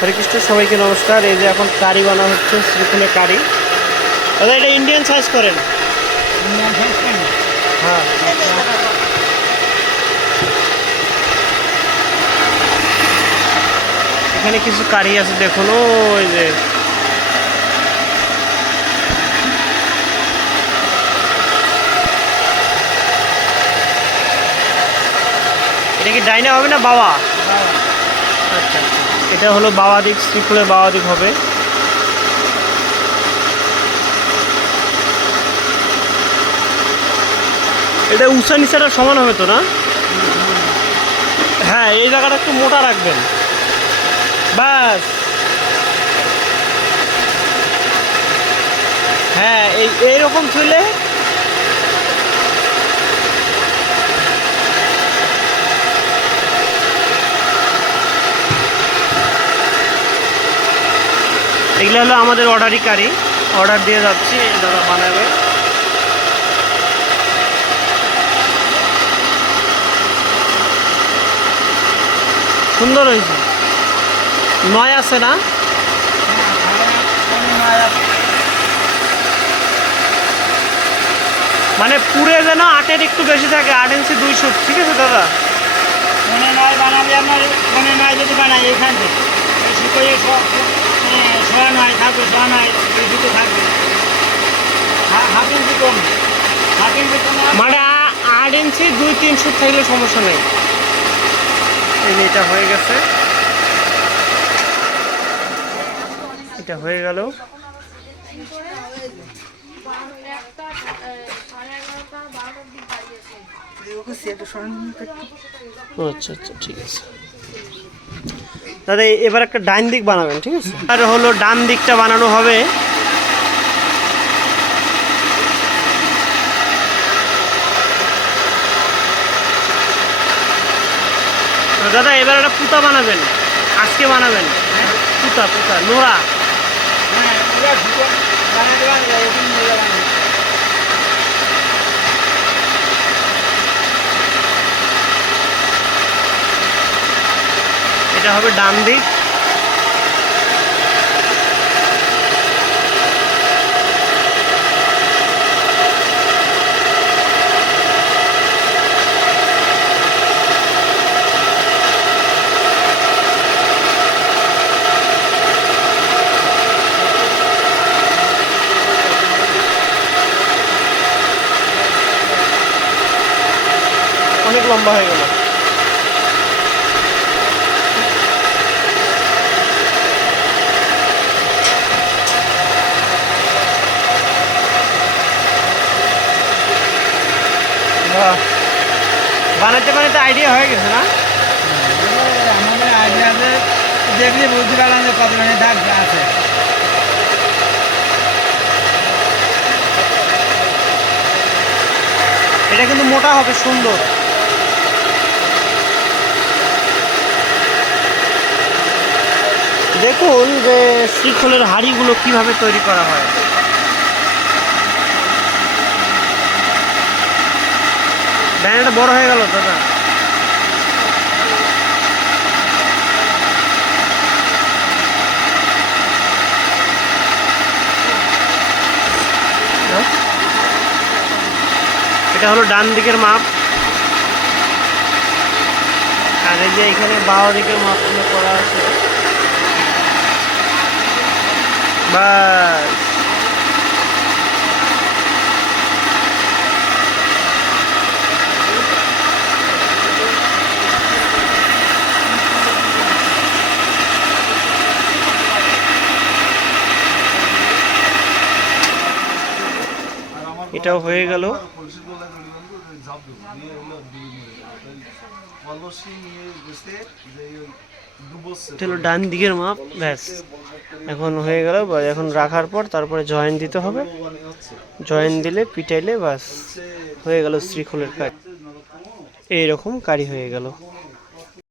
হরে কৃষ্ণ সবাইকে নমস্কার। এই যে এখন কারি বানা হচ্ছে শ্রীফুলের কারি। দাদা এটা ইন্ডিয়ান সাইজ করেন। হ্যাঁ। এখানে কিছু কারি আছে দেখুন। ওই যে। এটা কি ডাইনে হবে না বাবা। আচ্ছা আচ্ছা। এটা হলো বাবা দিক শ্রীফুলের বাবা দিক হবে। এটা উষা নিচাটা সমান হবে তো না? হ্যাঁ এই জায়গাটা একটু মোটা রাখবেন। বাস হ্যাঁ এই, এইরকম থইলে এগুলো হলো আমাদের অর্ডারই কারি। অর্ডার দিয়ে যাচ্ছি দাদা বানাবে। সুন্দর হয়েছে। নয় আছে না? মানে পুরে যেন আটের একটু বেশি থাকে, আট ইঞ্চি দুই সুট ঠিক আছে দাদা? মনে নয় বানাবে আপনার মনে নয় যদি বানাই এখান থেকে। শোয়া নয় থাকবে শোয়া নয় এই দুটো থাকবে হাফ ইঞ্চি কম হাফ ইঞ্চি কম মানে আট ইঞ্চি দুই তিন সুট থাকলে সমস্যা নেই এটা হয়ে গেছে এটা হয়ে গেল আচ্ছা আচ্ছা ঠিক আছে দাদা এবার একটা ডান দিক বানাবেন, ঠিক আছে? আর হলো ডান দিকটা বানানো হবে। দাদা, এবার একটা পুতা বানাবেন। আজকে বানাবেন। পুতা পুতা, নোড়া। হ্যাঁ ওরা দুটো বানাতে পারবে এরকম নিয়ে বানাবে এটা হবে ডান দিক। লম্বা হয়ে গেল। বানাতে বানাতে আইডিয়া হয়ে গেছে না? আমাদের আইডিয়াতে দেখলে বুঝতে পারলাম যে মানে দাগ আছে। এটা কিন্তু মোটা হবে সুন্দর। দেখুন যে শ্রীখোলের হাড়িগুলো কীভাবে তৈরি করা হয়। ব্যানারটা বড় হয়ে গেল, দাদা? এটা হলো ডান দিকের মাপ। আর এই যে এখানে বাও দিকের মাপগুলো করা আছে। বাস। এটাও হয়ে গেল। হলো ডান দিকের মাপ, ব্যাস। এখন হয়ে গেল এখন রাখার পর তারপরে জয়েন দিতে হবে। জয়েন দিলে, পিটাইলে, ব্যাস। হয়ে গেল শ্রীখোলের কাজ। এইরকম কারি হয়ে গেল।